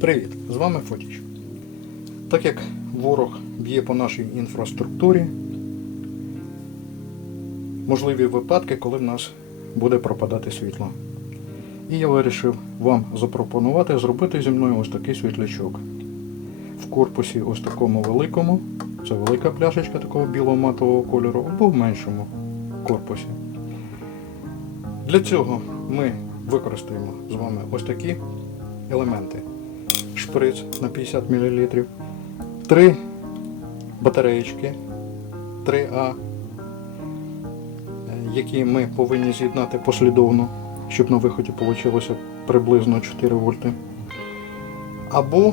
Привіт! З вами Фотіч. Так як ворог б'є по нашій інфраструктурі, можливі випадки, коли в нас буде пропадати світло. І я вирішив вам запропонувати зробити зі мною ось такий світлячок. В корпусі ось такому великому, це велика пляшечка такого білого матового кольору, або в меншому корпусі. Для цього ми використаємо з вами ось такі елементи. Шприц на 50 мл, три батареєчки 3А, е, які ми повинні з'єднати послідовно, щоб на виході вийшло приблизно 4 вольти. Або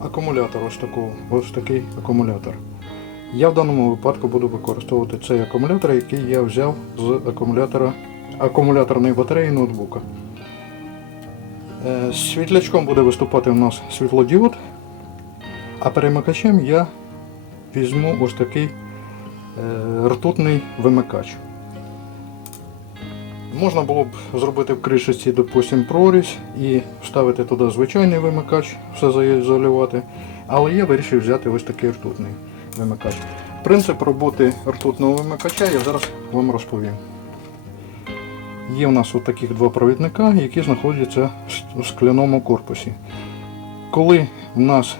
акумулятор, ось, такого, ось такий акумулятор. Я в даному випадку буду використовувати цей акумулятор, який я взяв з акумулятора акумуляторної батареї ноутбука. Е, Світлячком буде виступати у нас світлодіод, а перемикачем я візьму ось такий е, ртутний вимикач. Можна було б зробити в кришечці, допустим, прорізь і вставити туди звичайний вимикач, все заізолювати. Але я вирішив взяти ось такий ртутний вимикач. Принцип роботи ртутного вимикача я зараз вам розповім. Є в нас таких два провідника, які знаходяться в скляному корпусі. Коли в нас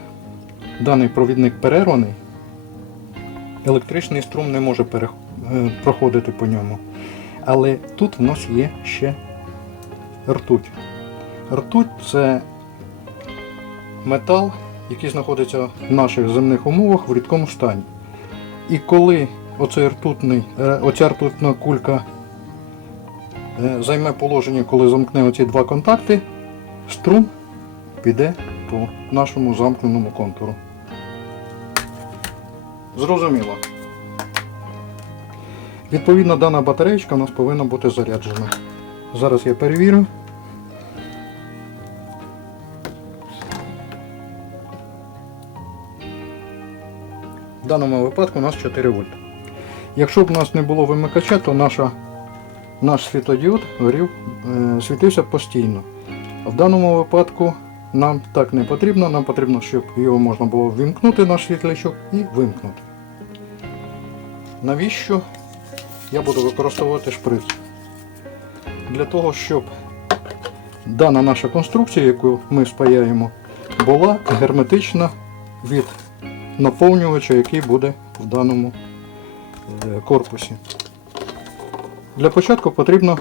даний провідник перерваний, електричний струм не може е, проходити по ньому. Але тут в нас є ще ртуть. Ртуть це метал, який знаходиться в наших земних умовах в рідкому стані. І коли оцей ртутний, е, оця ртутна кулька займе положення, коли замкне оці два контакти, струм піде по нашому замкненому контуру. Зрозуміло. Відповідно, дана батареєчка у нас повинна бути заряджена. Зараз я перевірю. В даному випадку у нас 4 вольт. Якщо б у нас не було вимикача, то наша, наш світодіод горів, е, світився постійно. В даному випадку нам так не потрібно, нам потрібно, щоб його можна було ввімкнути, наш світлячок, і вимкнути. Навіщо я буду використовувати шприц? Для того, щоб дана наша конструкція, яку ми спаяємо, була герметична від наповнювача, який буде в даному е, корпусі. Для початку потрібно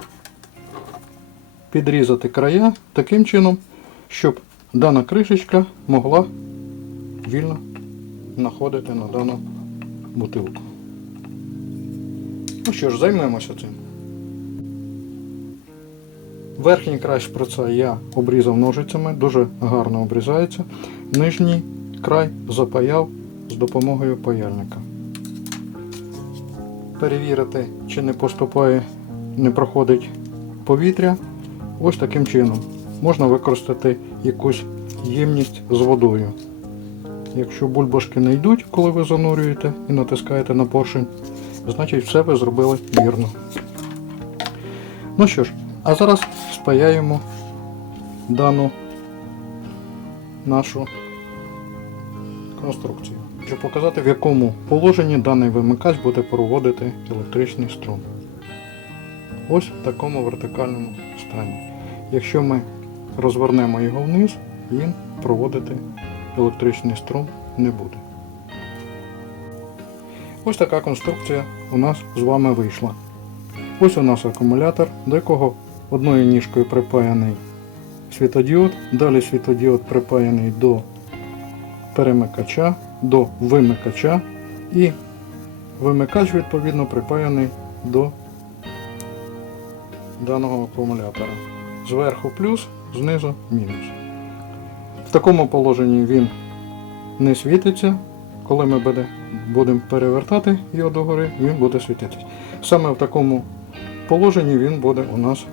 підрізати края таким чином, щоб дана кришечка могла вільно знаходити на дану бутилку. Ну що ж, займемося цим. Верхній край шприца я обрізав ножицями, дуже гарно обрізається. Нижній край запаяв з допомогою паяльника. Перевірити, чи не поступає, не проходить повітря. Ось таким чином. Можна використати якусь ємність з водою. Якщо бульбашки не йдуть, коли ви занурюєте і натискаєте на поршень, значить все ви зробили вірно. Ну що ж, а зараз спаяємо дану нашу конструкцію. Щоб показати, в якому положенні даний вимикач буде проводити електричний струм. Ось в такому вертикальному стані. Якщо ми розвернемо його вниз, він проводити електричний струм не буде. Ось така конструкція у нас з вами вийшла. Ось у нас акумулятор, до якого одною ніжкою припаяний світодіод, далі світодіод припаяний до перемикача, до вимикача і вимикач відповідно припаяний до даного акумулятора. Зверху плюс, знизу мінус. В такому положенні він не світиться. Коли ми будемо перевертати його догори, він буде світитись. Саме в такому положенні він буде у нас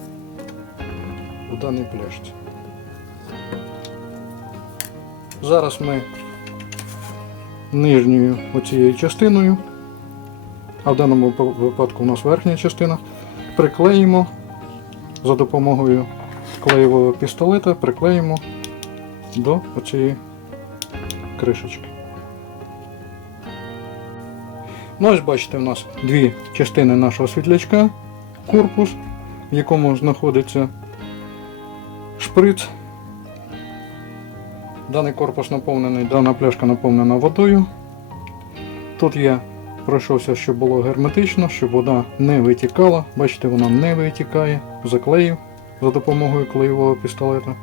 у даній пляшці. Зараз ми нижньою оцією частиною, а в даному випадку у нас верхня частина, приклеїмо за допомогою клеєвого пістолета, приклеїмо до оцієї кришечки. Ну ось бачите, у нас дві частини нашого світлячка, корпус, в якому знаходиться шприц. Даний корпус наповнений, дана пляшка наповнена водою. Тут я пройшовся, щоб було герметично, щоб вода не витікала. Бачите, вона не витікає, заклеїв за допомогою клеєвого пістолета.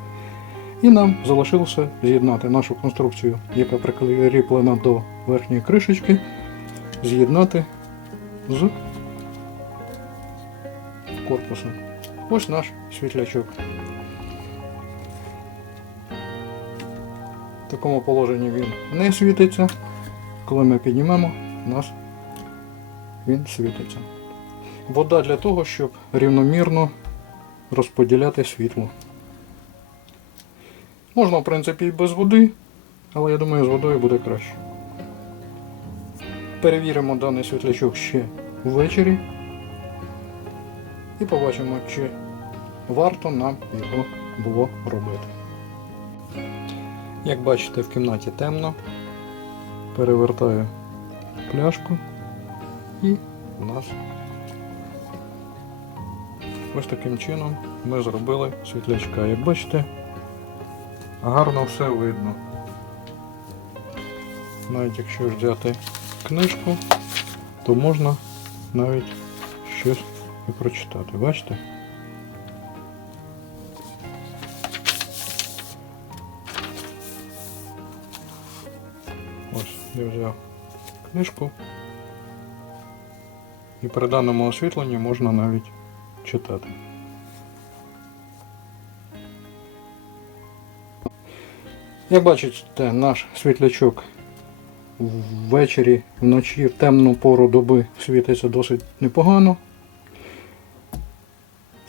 І нам залишилося з'єднати нашу конструкцію, яка прикріплена до верхньої кришечки, з'єднати з корпусом. Ось наш світлячок. В такому положенні він не світиться. Коли ми піднімемо, у нас він світиться. Вода для того, щоб рівномірно розподіляти світло. Можна, в принципі, і без води, але я думаю, з водою буде краще. Перевіримо даний світлячок ще ввечері і побачимо, чи варто нам його було робити. Як бачите, в кімнаті темно. Перевертаю пляшку і у нас ось таким чином ми зробили світлячка. Як бачите, гарно все видно. Навіть якщо взяти книжку, то можна навіть щось і прочитати. Бачите? Я взяв книжку. І при даному освітленні можна навіть читати. Як бачите, наш світлячок ввечері, вночі, в темну пору доби світиться досить непогано.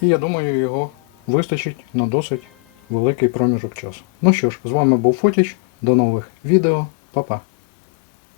І я думаю, його вистачить на досить великий проміжок часу. Ну що ж, з вами був Фотіч. До нових відео. Па-па.